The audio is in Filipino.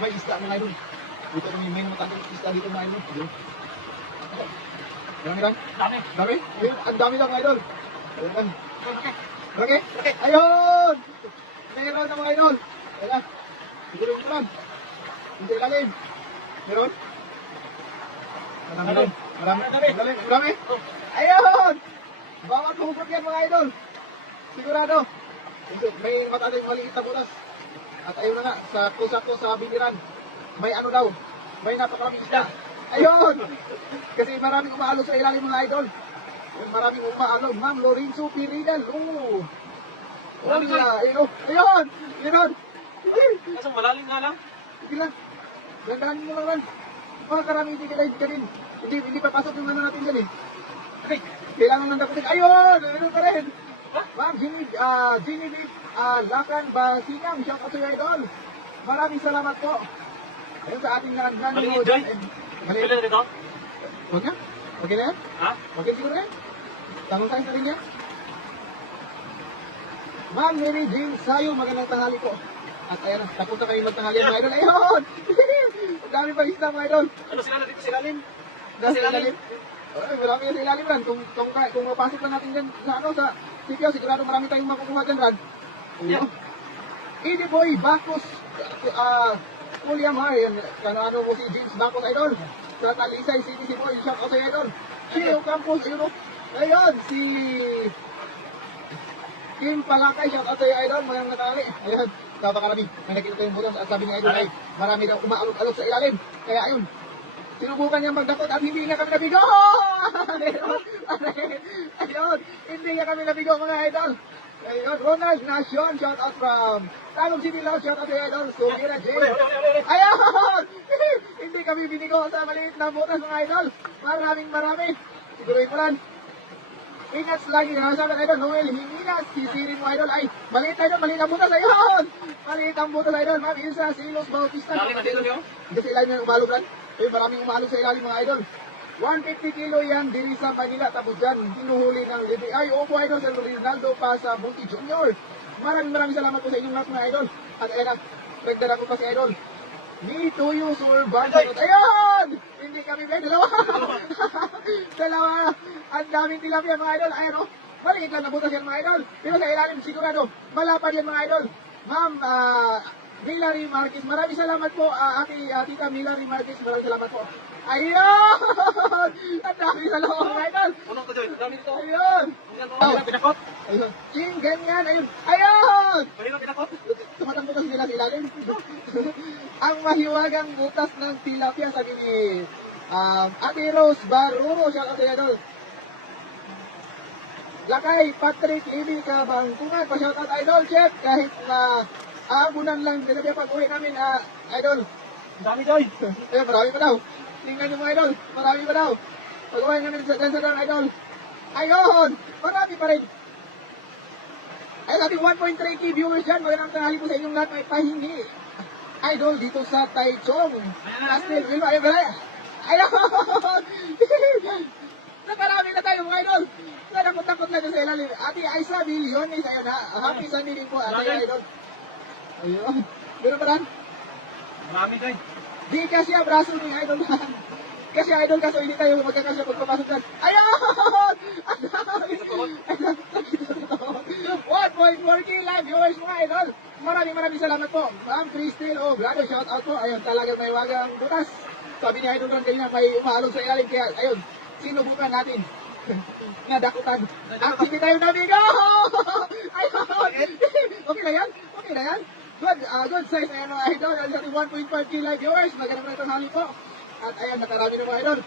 May isda mga idol. Dito kami may matandang isda dito mga idol. Marami lang? Dami. Dami? Ayun, ang dami lang mga idol. Ayun lang. Okay? Okay. Ayun! Meron na mga idol. Ayun lang. Siguro ito lang. Hindi lalim. Meron? Marami lang. Marami. Marami. Marami. Ayun! Bawat husok yan mga idol. Sigurado. May matandang maliit na butas. At ayun na nga, sa kusako sa biniran, may ano daw, may napakaraming isda. Ayun! Kasi maraming umaalog sa ilalim mga idol. Maraming umaalog. Ma'am Lorenzo Pirinal. Oo. Wala. Ayun. Ayun! Ayun! Kaso malalim nga lang. Sige lang. Gandaan mo lang. Mga karami hindi ka din. Hindi papasok yung ano natin dyan eh. Okay. Kailangan lang dapat. Ayun! Ayun pa rin. Ma'am, Genevieve Lakan Basingang, shout out to your idol. Maraming salamat po. Ayun sa ating nandiyan. Maliit, Joy. Maliit na dito? Huwag na? Okay na yan? Ha? Okay siguro yan? Tanong tayo sa rin yan? Ma'am Mary Jane Sayo, magandang tanghali po. At ayan na, tapos na kayo magtanghali mga idol. Ayun! Ang dami pa isda mga idol. Ano sila na dito sa ilalim? Nasa ilalim. Ay, marami na sa ilalim ran. Kung mapasok na natin dyan sa ano, sa CPO, sigurado marami tayong makukuha dyan ran. Yeah. Idi Boy Bacos, Kuya Mar, yan, ano mo si James Bacos idol. Sa Talisay City, si Boy, shout out sa idol. Chio Campos, ayun o. Ayun, si Kim Palakay, shout out sa idol, mayroong natali. Ayun, napakarami. May nakita ko yung butas at sabi ni idol ay marami daw umaalog-alog sa ilalim. Kaya ayun, sinubukan niya magdakot at hindi nga kami nabigo! Ayun, hindi nga kami nabigo mga idol. Ayun, Ronald Nation, shout out from Talong City Laos, shout out to idol. Sumira J. Ayun! Hindi kami binigo sa maliit na butas mga idol. Marami. Siguruhin mo lang. Ingat lagi na sabi ng idol, Noel Himinas, sisirin mo idol. Ay, maliit ang butas. Ayun! Maliit ang butas idol. Ma'am Ilsa Silos Bautista. Kasi ilalim na umalog lang. Ayun, maraming umalog sa ilalim mga idol. 150 kilo yan, diri sa Manila, tapos dyan, hinuhuli ng libi. Ay, opo idol, sa Ronaldo pa sa Bunti Junior. Maraming salamat po sa inyong lahat mga idol. At ayun na, nagdala ko pa si idol. Ni Tuyo Surban. Ayun! Hindi kami may dalawa. Dalawa. Ang daming tilapia mga idol. Ayun o. Maliit lang nabutas yan mga idol. Pero sa ilalim sigurado, malapad yan mga idol. Ma'am, Milary Marquez, maraming salamat po. Tita Milary Marquez, maraming salamat po. Ayun! Ang daming salamat mga idol. Unong ko, Joy. Dami dito. Ayun! Mahirap pinakot. Ayun! Ching, ganyan! Ayun! Ayun! Mahirap pinakot. Tumatang butas nila sa ilalim. Ang mahiwagang butas ng tilapia, sabi ni Ate Rose Baruro, shout out sa idol. Lakay, Patrick, Amy, Kabangkungan, pa-shout out idol, chef, kahit na aabunan lang tilapia pag uwi namin, idol. Ang dami, Joy. Ayun, marami pa daw. Tingnan nyo mga idol, marami pa daw. Pag uwi namin sa daw, idol. Ayun, marami pa rin. Ayun, ating 1.3k viewers dyan, magandang tanghali po sa inyong lahat, may pahingi. Idol dito sa Taichung. Astil, Wilma, ayun, ayun. Nakarami na tayo mga idol. Nakakot-takot na dyan sa ilalim. Ate Aisa Bilyones, ayun ha. Happy Sunday din po, ate idol. Ayun. Meron pa rin? Marami, Joy. Di kasi abraso ni idol na. Kasi idol kaso hindi tayo magkakasya pagpapasok dyan. Ayun! Ang dami! Ayun, nakita ko. 1.4k live viewers mga idol. Maraming salamat po. Ma'am Cristel Obrado, shout out po. Ayun, talagang may wagang butas. Sabi ni idol ron kanina may umaalog sa ilalim. Kaya ayun, sinubukan natin. Nadakutan. Activity tayo nabigo! Ayun! Okay na yan? Okay na yan? Good size ayan mga idol. Ang 1.5k live viewers. Magandang tanghali po. At ayan, nakarami na mga idol.